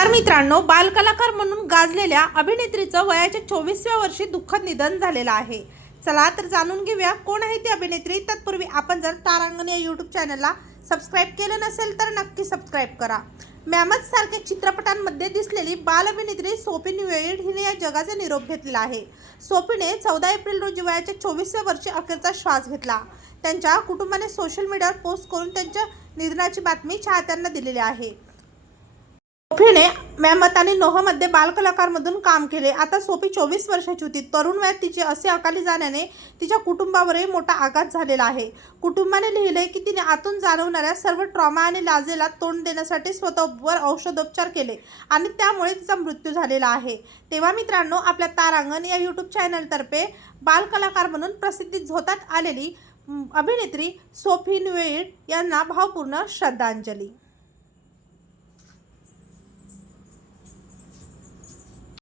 नमस्कार मित्रांनो बालकलाकार म्हणून गाजलेल्या अभिनेत्रीचं वयाच्या चोवीसव्या वर्षी दुःखद निधन झालेलं आहे. चला तर जाणून घेऊया कोण आहे ती अभिनेत्री. तत्पूर्वी आपण जर तारांगण या यूट्यूब चॅनलला सबस्क्राईब केलं नसेल तर नक्की सबस्क्राईब करा. मॅमथ सारख्या चित्रपटांमध्ये दिसलेली बाल अभिनेत्री सोफी न्यूएड हिने या जगाचा निरोप घेतलेला आहे. सोफीने चौदा एप्रिल रोजी वयाच्या चोवीसव्या वर्षी अखेरचा श्वास घेतला. त्यांच्या कुटुंबाने सोशल मीडियावर पोस्ट करून त्यांच्या निधनाची बातमी चाहत्यांना दिलेली आहे. सोफीने मॅमत आणि नोहमध्ये बालकलाकारमधून काम केले. आता सोफी चोवीस वर्षाची होती. तरुण वयात तिचे असे अकाली जाण्याने तिच्या कुटुंबावरही मोठा आघात झालेला आहे. कुटुंबाने लिहिले की तिने आतून जाणवणाऱ्या सर्व ट्रॉमा आणि लाजेला तोंड देण्यासाठी स्वतःवर औषधोपचार केले आणि त्यामुळे तिचा मृत्यू झालेला आहे. तेव्हा मित्रांनो आपल्या तारांगण या यूट्यूब चॅनलतर्फे बालकलाकार म्हणून प्रसिद्धीत झोतात आलेली अभिनेत्री सोफी नुएड यांना भावपूर्ण श्रद्धांजली.